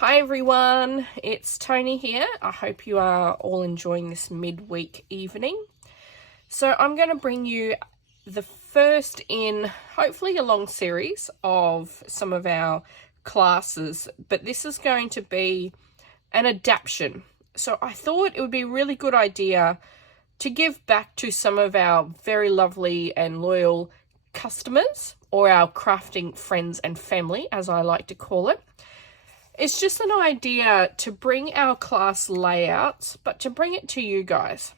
Hi everyone, it's Toni here. I hope you are all enjoying this midweek evening. So I'm going to bring you the first in hopefully a long series of some of our classes, but this is going to be an adaptation. So I thought it would be a really good idea to give back to some of our very lovely and loyal customers, or our crafting friends and family, as I like to call it. It's just an idea to bring our class layouts, but to bring it to you guys.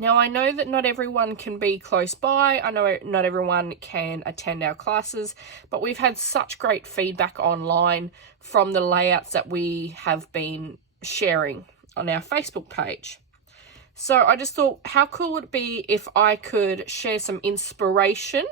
Now, I know that not everyone can be close by. I know not everyone can attend our classes, but we've had such great feedback online from the layouts that we have been sharing on our Facebook page. So I just thought, how cool would it be if I could share some inspiration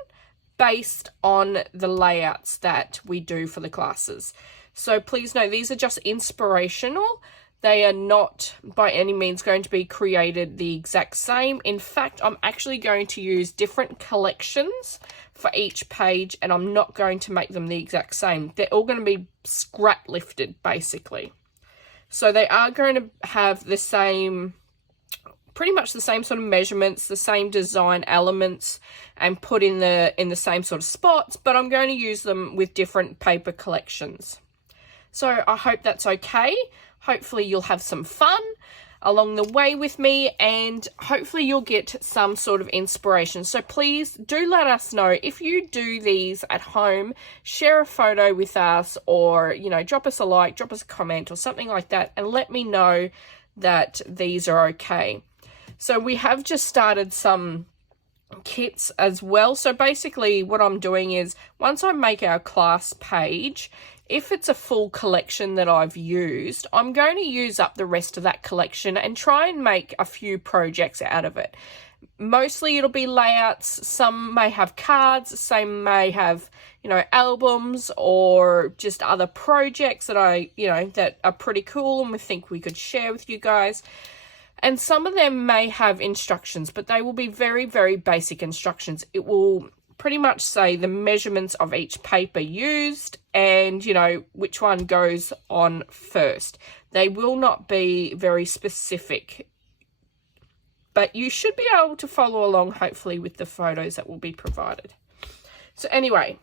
based on the layouts that we do for the classes. So please know these are just inspirational. They are not by any means going to be created the exact same. In fact, I'm actually going to use different collections for each page, and I'm not going to make them the exact same. They're all going to be scrap lifted, basically. So they are going to have the same, pretty much the same sort of measurements, the same design elements, and put in the same sort of spots, but I'm going to use them with different paper collections. So I hope that's okay. Hopefully you'll have some fun along the way with me, and hopefully you'll get some sort of inspiration. So please do let us know if you do these at home. Share a photo with us, or, you know, drop us a like, drop us a comment or something like that, and let me know that these are okay. So we have just started some kits as well. So basically what I'm doing is, once I make our class page, if it's a full collection that I've used, I'm going to use up the rest of that collection and try and make a few projects out of it. Mostly it'll be layouts. Some may have cards, some may have, you know, albums, or just other projects that that are pretty cool and we think we could share with you guys. And some of them may have instructions, but they will be very, very basic instructions. It will pretty much say the measurements of each paper used and, you know, which one goes on first. They will not be very specific, but you should be able to follow along, hopefully, with the photos that will be provided. So anyway,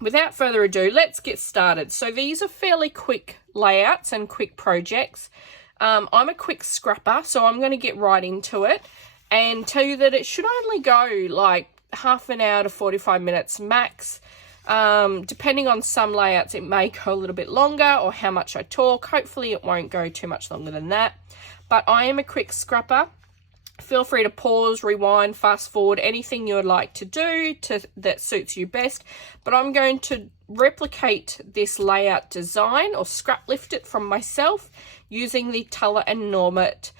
without further ado, let's get started. So these are fairly quick layouts and quick projects. I'm a quick scrapper, so I'm going to get right into it and tell you that it should only go like half an hour to 45 minutes max. Depending on some layouts, it may go a little bit longer, or how much I talk. Hopefully it won't go too much longer than that. But I am a quick scrapper. Feel free to pause, rewind, fast forward, anything you would like to do that suits you best. But I'm going to replicate this layout design, or scrap lift it from myself, using the Tulla Norbert,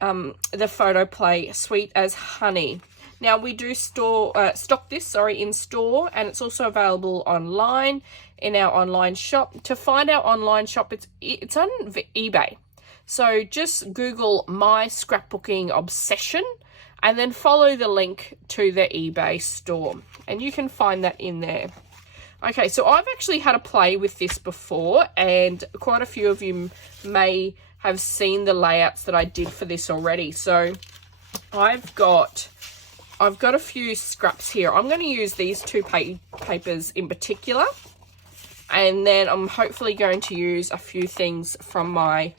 the Photoplay Sweet as Honey. Now, we do stock this in store, and it's also available online in our online shop. To find our online shop, it's on eBay. So just Google My Scrapbooking Obsession and then follow the link to the eBay store, and you can find that in there. Okay, so I've actually had a play with this before, and quite a few of you may have seen the layouts that I did for this already. So I've got a few scraps here. I'm going to use these two papers in particular, and then I'm hopefully going to use a few things from my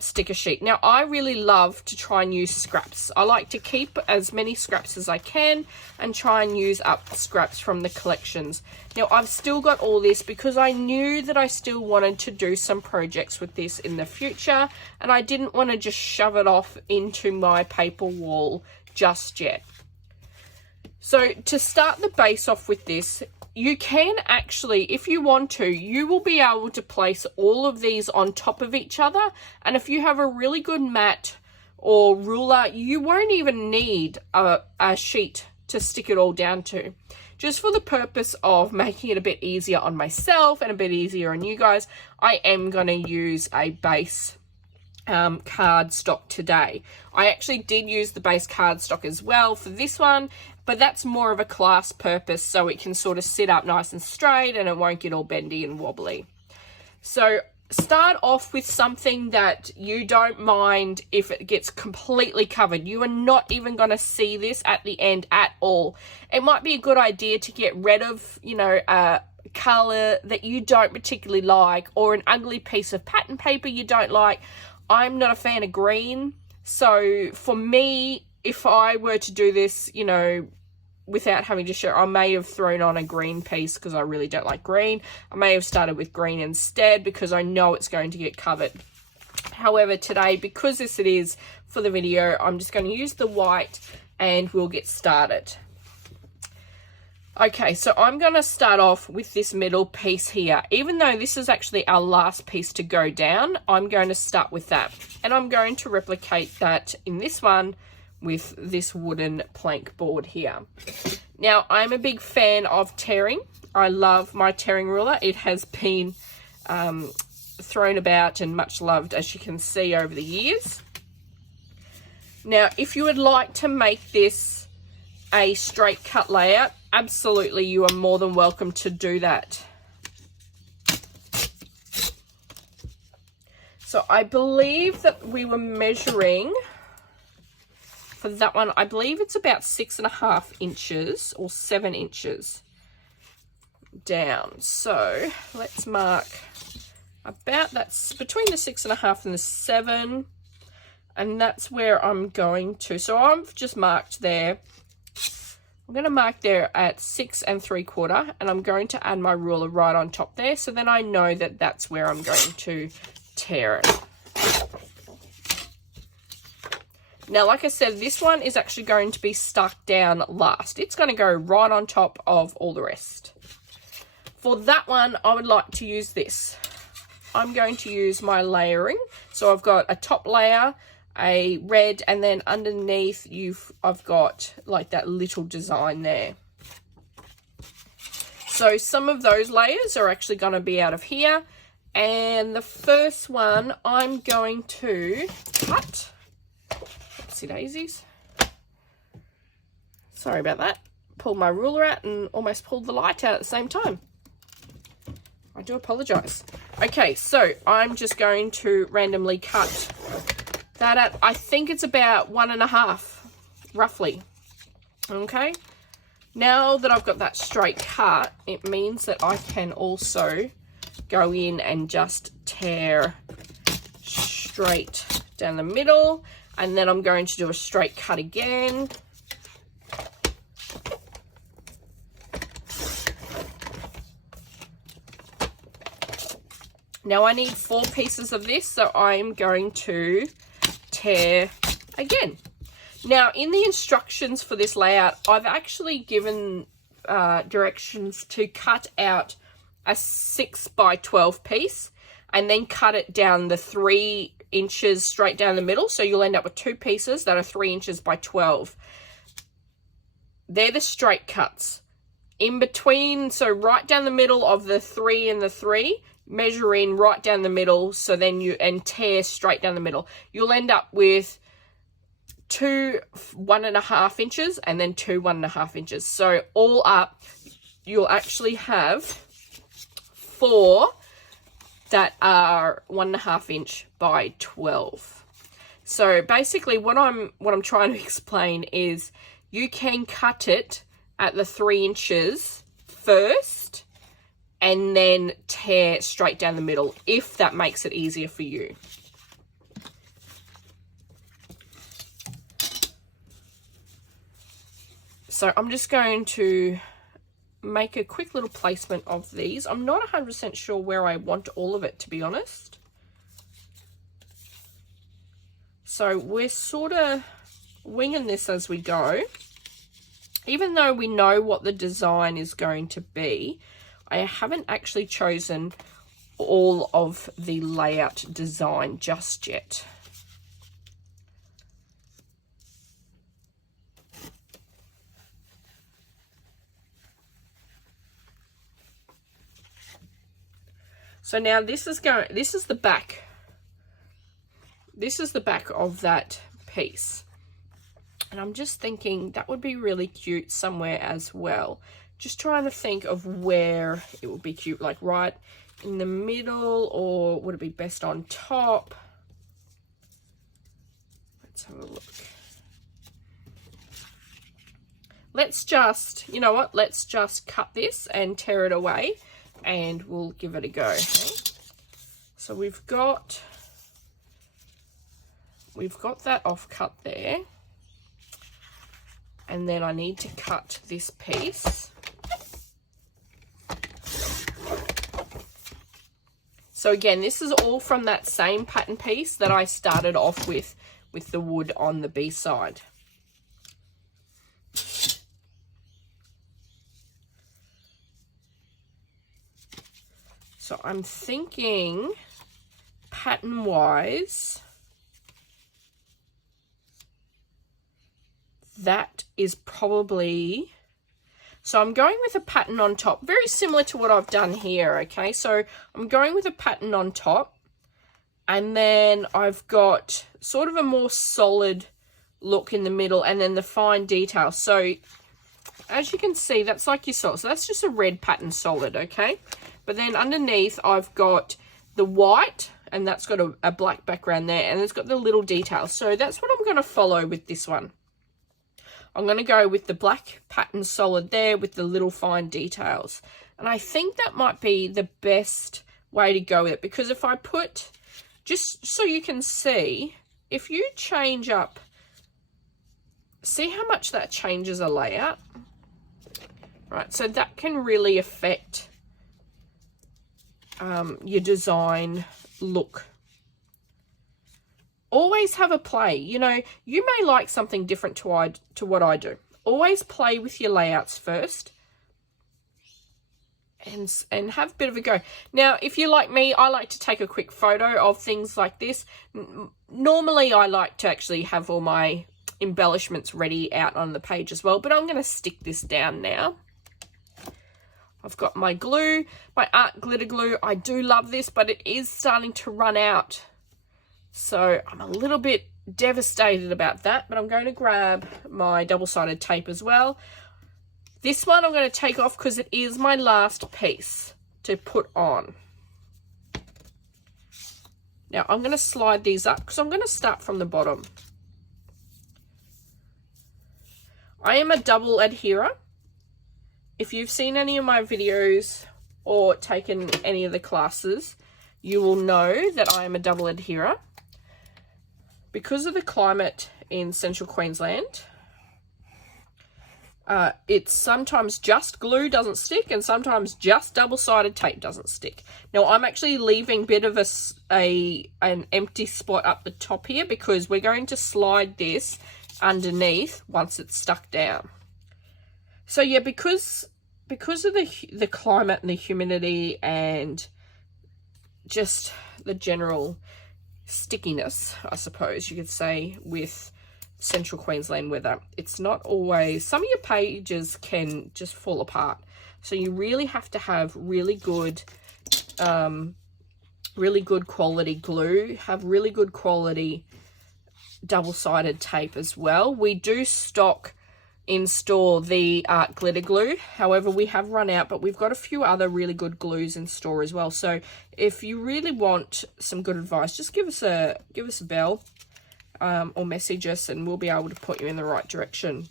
sticker sheet. Now, I really love to try and use scraps. I like to keep as many scraps as I can and try and use up scraps from the collections. Now, I've still got all this because I knew that I still wanted to do some projects with this in the future, and I didn't want to just shove it off into my paper wall just yet. So to start the base off with this, you can actually, if you want to, you will be able to place all of these on top of each other. And if you have a really good mat or ruler, you won't even need a sheet to stick it all down to. Just for the purpose of making it a bit easier on myself and a bit easier on you guys, I am going to use a base cardstock today. I actually did use the base cardstock as well for this one, but that's more of a class purpose, so it can sort of sit up nice and straight and it won't get all bendy and wobbly. So start off with something that you don't mind if it gets completely covered. You are not even going to see this at the end at all. It might be a good idea to get rid of, you know, a color that you don't particularly like, or an ugly piece of pattern paper you don't like. I'm not a fan of green. So for me, if I were to do this, you know, without having to show, I may have thrown on a green piece because I really don't like green. I may have started with green instead because I know it's going to get covered. However, today, because this it is for the video, I'm just going to use the white and we'll get started. Okay, so I'm going to start off with this middle piece here. Even though this is actually our last piece to go down, I'm going to start with that. And I'm going to replicate that in this one with this wooden plank board here. Now, I'm a big fan of tearing. I love my tearing ruler. It has been thrown about and much loved, as you can see, over the years. Now, if you would like to make this a straight cut layout, absolutely, you are more than welcome to do that. So I believe that we were measuring for that one, I believe it's about 6.5 inches or 7 inches down. So let's mark about, that's between the 6.5 and the 7, and that's where I'm going to. So I've just marked there. I'm going to mark there at 6 3/4, and I'm going to add my ruler right on top there. So then I know that that's where I'm going to tear it. Now, like I said, this one is actually going to be stuck down last. It's going to go right on top of all the rest. For that one, I would like to use this. I'm going to use my layering. So I've got a top layer, a red, and then underneath I've got like that little design there. So some of those layers are actually going to be out of here. And the first one I'm going to cut. Oopsie daisies. Sorry about that. Pulled my ruler out and almost pulled the light out at the same time. I do apologise. Okay, so I'm just going to randomly cut that out. I think it's about 1.5, roughly. Okay. Now that I've got that straight cut, it means that I can also go in and just tear straight down the middle, and then I'm going to do a straight cut again. Now I need 4 pieces of this, so I'm going to tear again. Now in the instructions for this layout, I've actually given directions to cut out a 6 by 12 piece and then cut it down the 3 inches straight down the middle. So you'll end up with 2 pieces that are 3 inches by 12. They're the straight cuts. In between, so right down the middle of the 3 and the 3, measure in right down the middle, so then and tear straight down the middle. You'll end up with 2 1.5 inches and then 2 1.5 inches. So all up, you'll actually have 4 that are 1.5 inch by 12. So basically what I'm trying to explain is you can cut it at the 3 inches first and then tear straight down the middle, if that makes it easier for you. So I'm just going to make a quick little placement of these. I'm not 100% sure where I want all of it, to be honest. So we're sort of winging this as we go. Even though we know what the design is going to be, I haven't actually chosen all of the layout design just yet. So now this is the back. This is the back of that piece. And I'm just thinking that would be really cute somewhere as well, Just trying to think of where it would be cute, like right in the middle, or would it be best on top? Let's have a look. Let's just, you know what, let's just cut this and tear it away and we'll give it a go. Okay? So we've got that off cut there. And then I need to cut this piece. So again, this is all from that same pattern piece that I started off with the wood on the B side. So I'm thinking pattern wise, that is probably, so I'm going with a pattern on top, very similar to what I've done here, okay? So I'm going with a pattern on top, and then I've got sort of a more solid look in the middle, and then the fine detail. So as you can see, that's like you saw, so that's just a red pattern solid, okay? But then underneath I've got the white, and that's got a black background there, and it's got the little details. So that's what I'm going to follow with this one. I'm going to go with the black pattern solid there with the little fine details. And I think that might be the best way to go with it, because if I put, just so you can see, if you change up, see how much that changes a layout? Right, so that can really affect your design look. Always have a play. You know, you may like something different to what I do. Always play with your layouts first and have a bit of a go. Now, if you're like me, I like to take a quick photo of things like this. Normally, I like to actually have all my embellishments ready out on the page as well, but I'm going to stick this down now. I've got my glue, my art glitter glue. I do love this, but it is starting to run out. So I'm a little bit devastated about that, but I'm going to grab my double-sided tape as well. This one I'm going to take off because it is my last piece to put on. Now I'm going to slide these up because I'm going to start from the bottom. I am a double adherer. If you've seen any of my videos or taken any of the classes, you will know that I am a double adherer. Because of the climate in central Queensland, it's sometimes just glue doesn't stick and sometimes just double-sided tape doesn't stick. Now I'm actually leaving a bit of an empty spot up the top here because we're going to slide this underneath once it's stuck down. So yeah, because of the climate and the humidity and just the general stickiness, I suppose you could say, with central Queensland weather, it's not always, some of your pages can just fall apart. So you really have to have really good quality glue, have really good quality double-sided tape as well. We do stock in store the art glitter glue, however we have run out, but we've got a few other really good glues in store as well. So if you really want some good advice, just give us a bell or message us and we'll be able to put you in the right direction.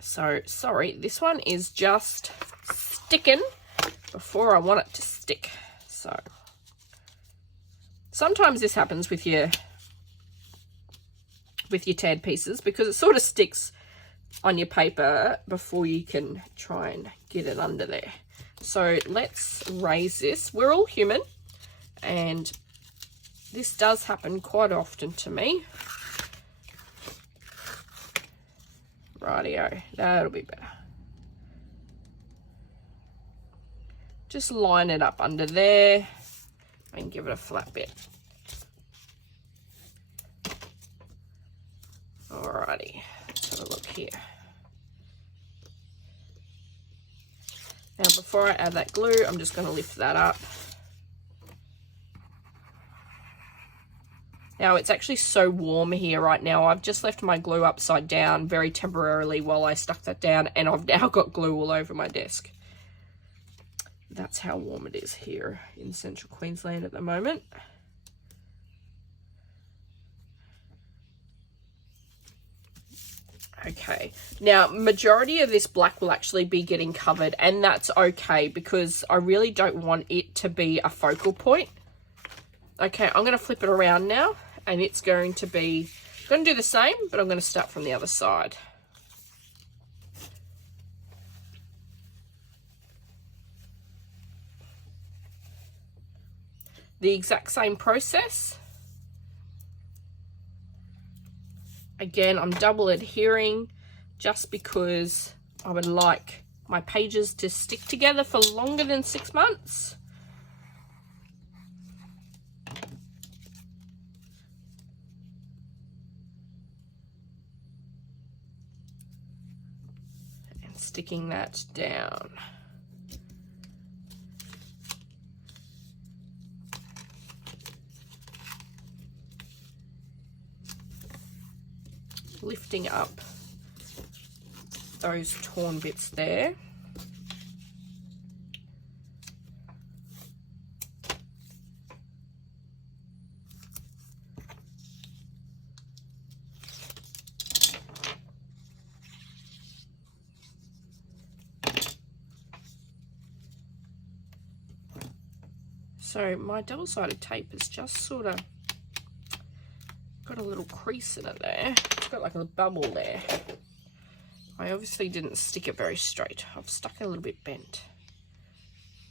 So sorry, this one is just sticking before I want it to stick. So sometimes this happens with your TAD pieces because it sort of sticks on your paper before you can try and get it under there. So let's raise this. We're all human and this does happen quite often to me. Rightio, that'll be better. Just line it up under there and give it a flat bit. Alrighty, let's have a look here. Now before I add that glue, I'm just going to lift that up. Now, it's actually so warm here right now. I've just left my glue upside down very temporarily while I stuck that down, and I've now got glue all over my desk. That's how warm it is here in central Queensland at the moment. Okay, now majority of this black will actually be getting covered, and that's okay because I really don't want it to be a focal point. Okay, I'm going to flip it around now, and it's going to be, I'm going to do the same, but I'm going to start from the other side. The exact same process. Again, I'm double adhering just because I would like my pages to stick together for longer than 6 months. And sticking that down. Lifting up those torn bits there. So my double-sided tape has just sort of got a little crease in it there. It's got like a bubble there. I obviously didn't stick it very straight. I've stuck it a little bit bent.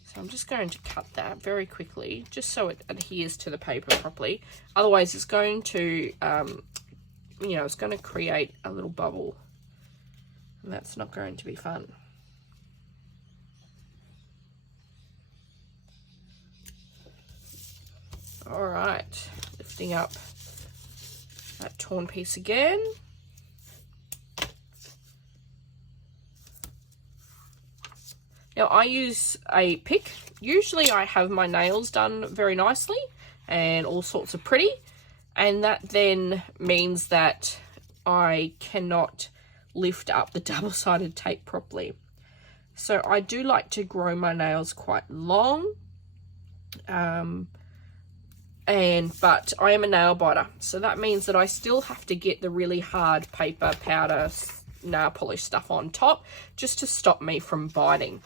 So I'm just going to cut that very quickly, just so it adheres to the paper properly. Otherwise it's going to, you know, it's going to create a little bubble. And that's not going to be fun. All right, lifting up that torn piece again. Now I use a pick. Usually I have my nails done very nicely and all sorts of pretty, and that then means that I cannot lift up the double-sided tape properly. So I do like to grow my nails quite long. But I am a nail biter, so that means that I still have to get the really hard paper, powder, nail polish stuff on top just to stop me from biting.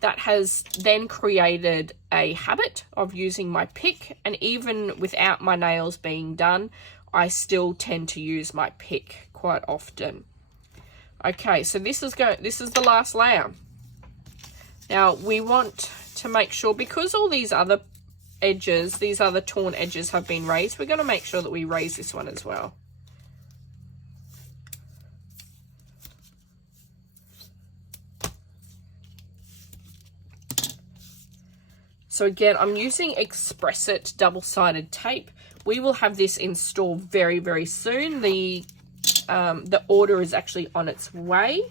That has then created a habit of using my pick, and even without my nails being done, I still tend to use my pick quite often. Okay, so this is the last layer. Now we want to make sure, because all these other edges, these other torn edges have been raised, we're going to make sure that we raise this one as well. So again, I'm using Express It double-sided tape. We will have this in store very, very soon. The order is actually on its way.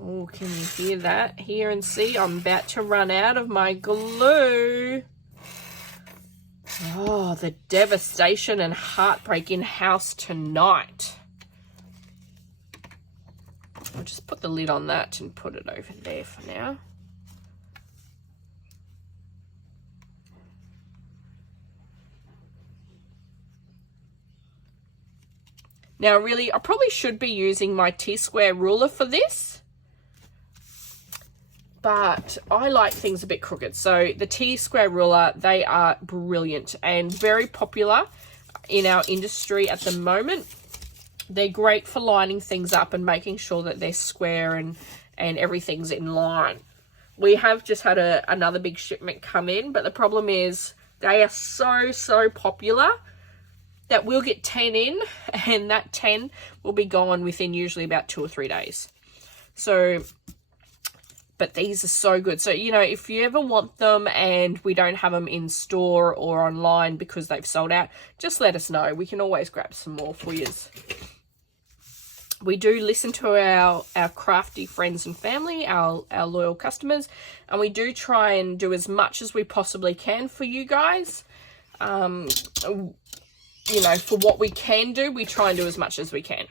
Oh, can you hear that? Hear and see, I'm about to run out of my glue. Oh, the devastation and heartbreak in house tonight. I'll just put the lid on that and put it over there for now. Now, really, I probably should be using my T-square ruler for this, but I like things a bit crooked. So the T-square ruler, they are brilliant and very popular in our industry at the moment. They're great for lining things up and making sure that they're square and everything's in line. We have just had another big shipment come in, but the problem is they are so popular that we'll get 10 in, and that 10 will be gone within usually about 2 or 3 days. So, but these are so good. So, you know, if you ever want them and we don't have them in store or online because they've sold out, just let us know. We can always grab some more for you. We do listen to our crafty friends and family, our loyal customers, and we do try and do as much as we possibly can for you guys. You know, for what we can do, we try and do as much as we can.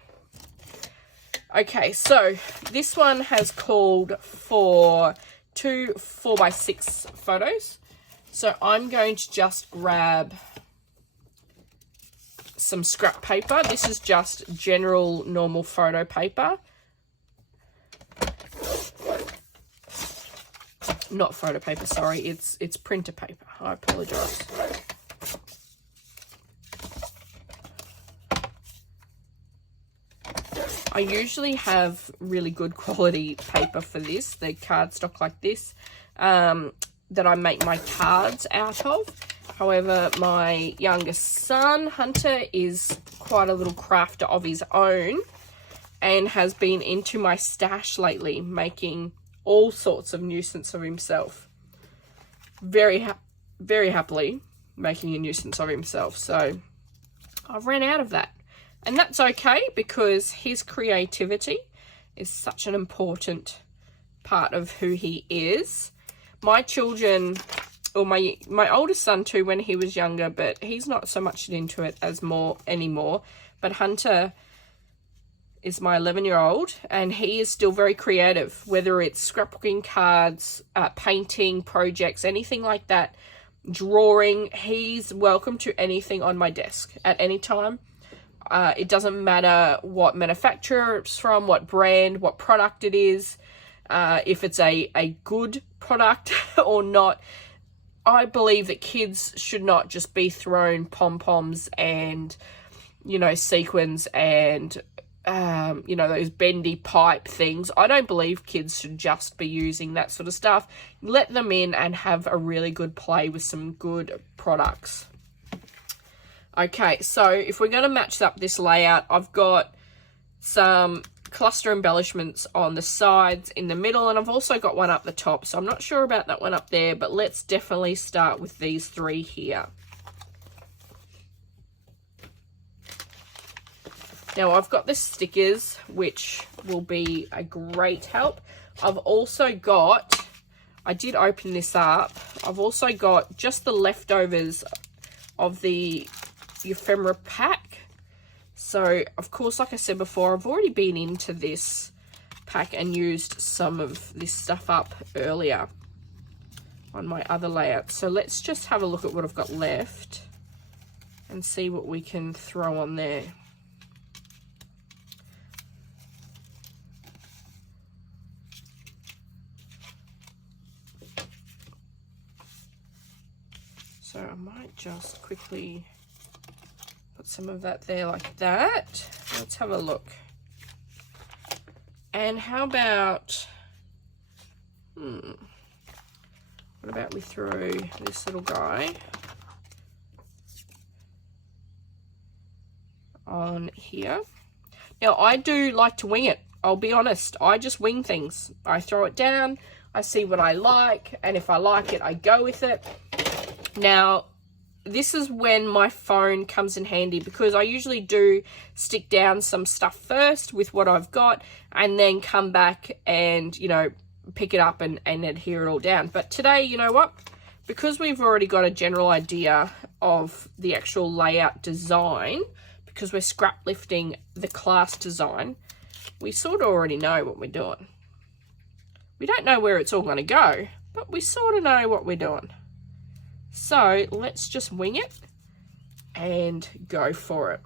Okay, so this one has called for 2 4x6 photos. So I'm going to just grab some scrap paper. This is just general normal photo paper. Not photo paper, sorry, it's printer paper. I apologize. I usually have really good quality paper for this, the cardstock like this, that I make my cards out of. However, my youngest son, Hunter, is quite a little crafter of his own and has been into my stash lately, making all sorts of nuisance of himself. Very happily making a nuisance of himself. So I've ran out of that. And that's okay, because his creativity is such an important part of who he is. My children, or my oldest son too, when he was younger, but he's not so much into it anymore. But Hunter is my 11-year-old, and he is still very creative, whether it's scrapbooking cards, painting projects, anything like that, drawing. He's welcome to anything on my desk at any time. It doesn't matter what manufacturer it's from, what brand, what product it is, if it's a good product or not. I believe that kids should not just be thrown pom-poms and, you know, sequins and, you know, those bendy pipe things. I don't believe kids should just be using that sort of stuff. Let them in and have a really good play with some good products. Okay, so if we're going to match up this layout, I've got some cluster embellishments on the sides, in the middle, and I've also got one up the top. So I'm not sure about that one up there, but let's definitely start with these 3 here. Now I've got the stickers, which will be a great help. I've also got, I did open this up, I've also got just the leftovers of the ephemera pack. So of course, like I said before, I've already been into this pack and used some of this stuff up earlier on my other layout. So let's just have a look at what I've got left and see what we can throw on there. So I might just quickly put some of that there like that. Let's have a look. And how about, what about we throw this little guy on here? Now, I do like to wing it. I'll be honest. I just wing things. I throw it down. I see what I like. And if I like it, I go with it. Now, this is when my phone comes in handy, because I usually do stick down some stuff first with what I've got and then come back and, you know, pick it up and adhere it all down. But today, you know what? Because we've already got a general idea of the actual layout design, because we're scrap lifting the class design, we sort of already know what we're doing. We don't know where it's all going to go, but we sort of know what we're doing. So let's just wing it and go for it.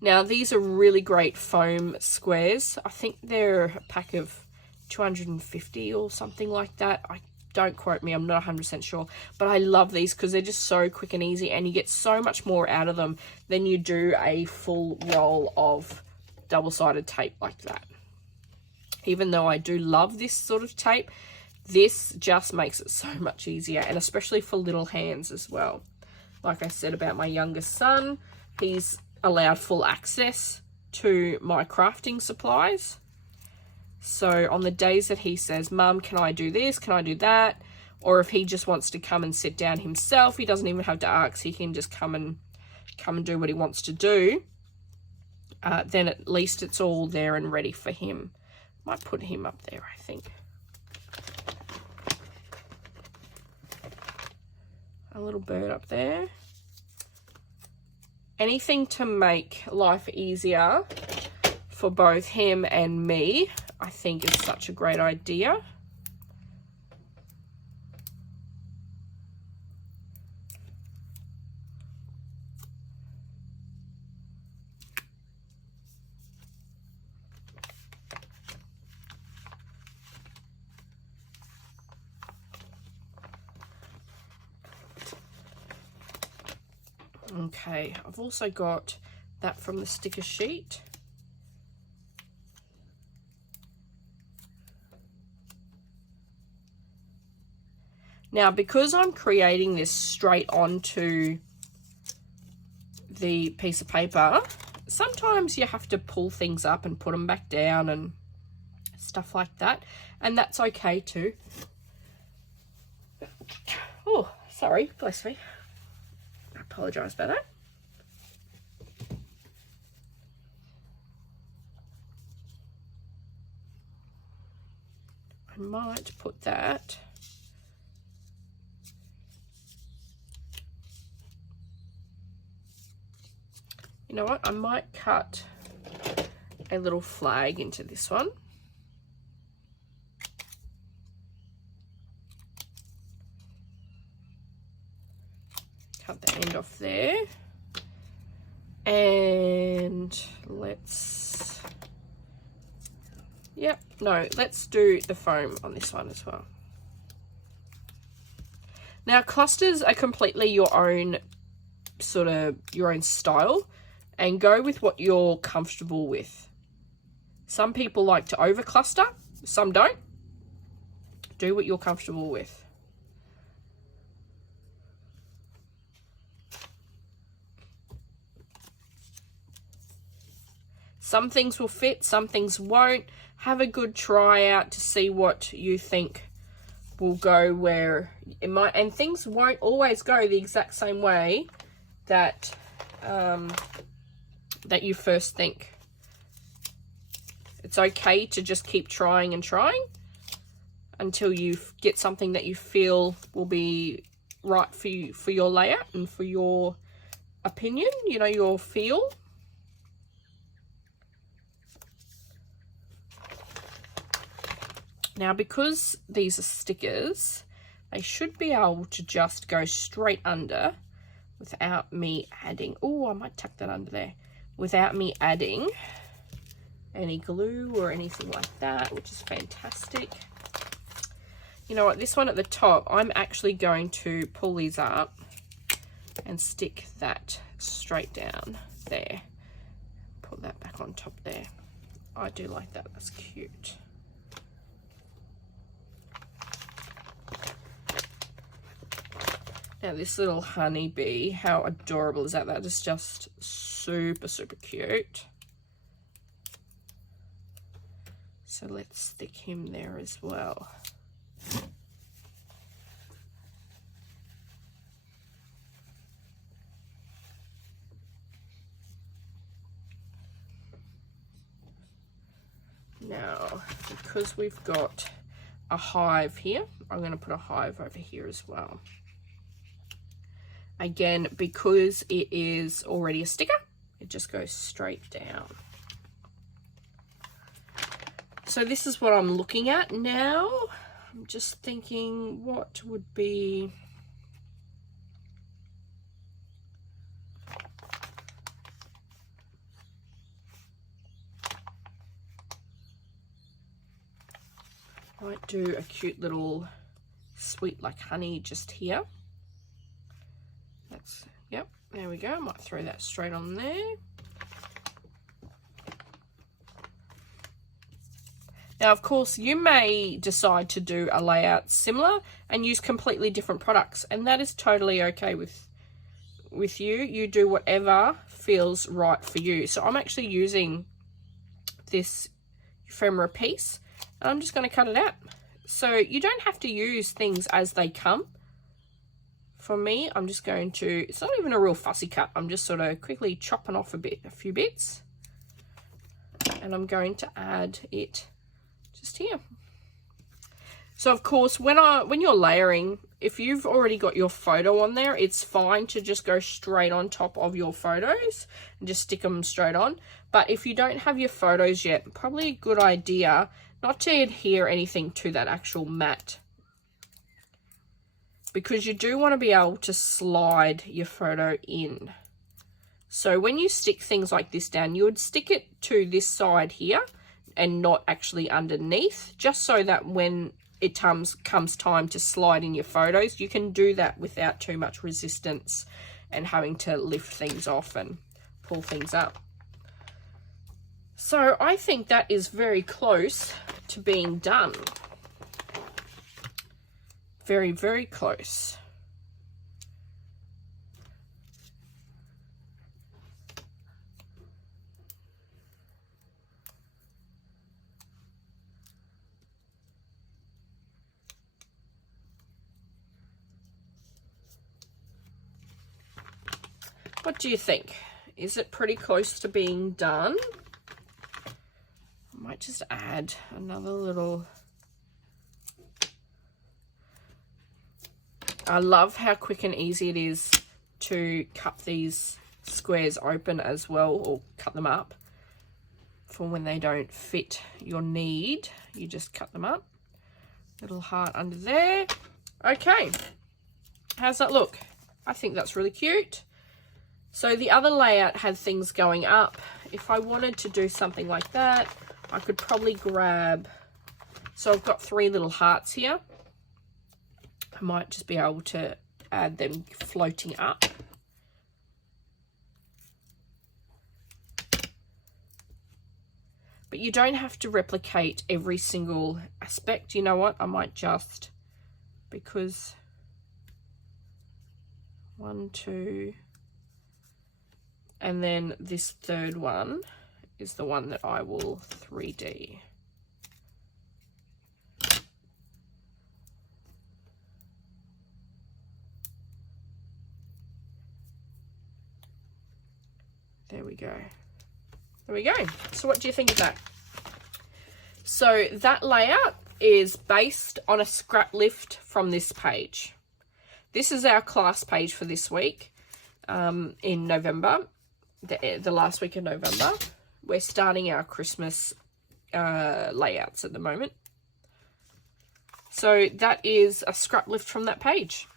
Now, these are really great foam squares. I think they're a pack of 250 or something like that. Don't quote me, I'm not 100% sure. But I love these because they're just so quick and easy, and you get so much more out of them than you do a full roll of double-sided tape like that. Even though I do love this sort of tape, this just makes it so much easier, and especially for little hands as well. Like I said about my youngest son, he's allowed full access to my crafting supplies. So on the days that he says, Mum, can I do this? Can I do that? Or if he just wants to come and sit down himself, he doesn't even have to ask. He can just come and do what he wants to do. then at least it's all there and ready for him. Might put him up there, I think. A little bird up there. Anything to make life easier for both him and me, I think is such a great idea. Okay, I've also got that from the sticker sheet. Now, because I'm creating this straight onto the piece of paper, sometimes you have to pull things up and put them back down and stuff like that, and that's okay too. Oh, sorry, bless me. I apologise about that. I might put that you know what, I might cut a little flag into this one. Cut the end off there. And let's, let's do the foam on this one as well. Now, clusters are completely your own your own style, and go with what you're comfortable with. Some people like to over cluster, some don't. Do what you're comfortable with. Some things will fit, some things won't. Have a good try out to see what you think will go where it might, and things won't always go the exact same way that that you first think. It's okay to just keep trying and trying until you get something that you feel will be right for you, for your layout and for your opinion, your feel. Now, because these are stickers, they should be able to just go straight under without me adding, oh, I might tuck that under there, without me adding any glue or anything like that, which is fantastic. You know what, this one at the top, I'm actually going to pull these up and stick that straight down there. Put that back on top there. I do like that, that's cute. Now, this little honeybee, how adorable is that? That is just super, super cute. So let's stick him there as well. Now, because we've got a hive here, I'm going to put a hive over here as well. Again, because it is already a sticker, it just goes straight down. So this is what I'm looking at now. I'm just thinking what would be... Might do a cute little sweet like honey just here. That's, yep, there we go. I might throw that straight on there. Now, of course, you may decide to do a layout similar and use completely different products, and that is totally okay with you. You do whatever feels right for you. So I'm actually using this ephemera piece, and I'm just going to cut it out. So you don't have to use things as they come. For me, I'm just going to, it's not even a real fussy cut. I'm just sort of quickly chopping off a few bits. and I'm going to add it just here. So of course, when you're layering, if you've already got your photo on there, it's fine to just go straight on top of your photos and just stick them straight on. But if you don't have your photos yet, probably a good idea not to adhere anything to that actual mat, because you do want to be able to slide your photo in. So when you stick things like this down, you would stick it to this side here and not actually underneath, just so that when it comes time to slide in your photos, you can do that without too much resistance and having to lift things off and pull things up. So I think that is very close to being done. Very, very close. What do you think? Is it pretty close to being done? I might just add another little... I love how quick and easy it is to cut these squares open as well, or cut them up for when they don't fit your need. You just cut them up. Little heart under there. Okay, how's that look? I think that's really cute. So the other layout had things going up. If I wanted to do something like that, I could probably grab, so I've got 3 little hearts here. I might just be able to add them floating up. But you don't have to replicate every single aspect. You know what? I might just, because 1, 2... and then this third one is the one that I will 3D. There we go. There we go. So what do you think of that? So that layout is based on a Scraplift from this page. This is our class page for this week, in November. The last week of November. We're starting our Christmas layouts at the moment. So that is a Scraplift from that page.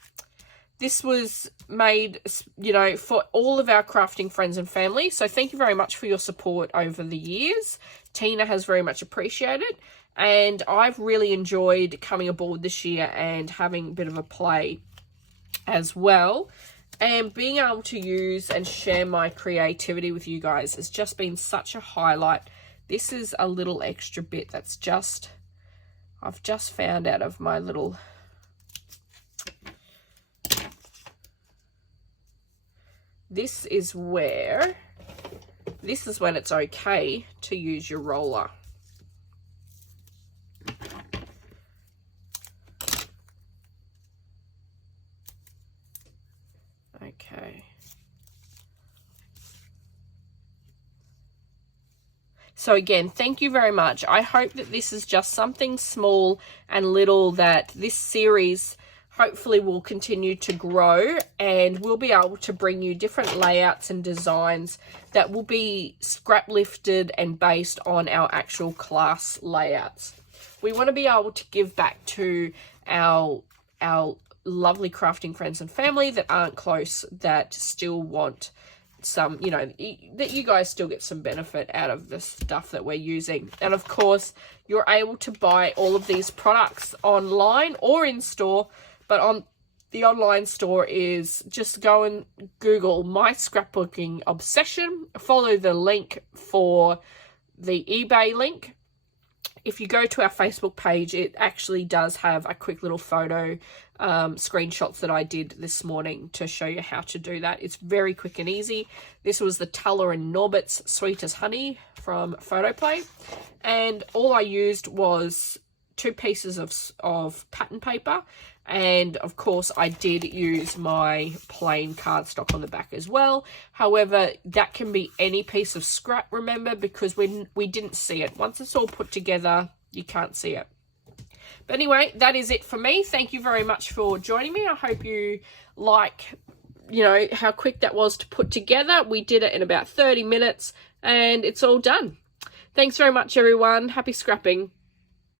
This was made, you know, for all of our crafting friends and family. So thank you very much for your support over the years. Tina has very much appreciated, and I've really enjoyed coming aboard this year and having a bit of a play as well. And being able to use and share my creativity with you guys has just been such a highlight. This is a little extra bit that's just, I've just found out of my little... This is when it's okay to use your roller. Okay. So again, thank you very much. I hope that this is just something small and little, that this series hopefully will continue to grow, and we'll be able to bring you different layouts and designs that will be scrap lifted and based on our actual class layouts. We want to be able to give back to our lovely crafting friends and family that aren't close, that still want some, you know, that you guys still get some benefit out of the stuff that we're using. And of course, you're able to buy all of these products online or in store. But on the online store is just go and Google My Scrapbooking Obsession. Follow the link for the eBay link. If you go to our Facebook page, it actually does have a quick little photo screenshots that I did this morning to show you how to do that. It's very quick and easy. This was the Tulla Norbert's Sweet as Honey from Photoplay. And all I used was 2 pieces of pattern paper And of course I did use my plain cardstock on the back as well. However, that can be any piece of scrap, remember, because we didn't see it. Once it's all put together, you can't see it. But anyway, that is it for me. Thank you very much for joining me. I hope you like, you know, how quick that was to put together. We did it in about 30 minutes and it's all done. Thanks very much, everyone. Happy scrapping.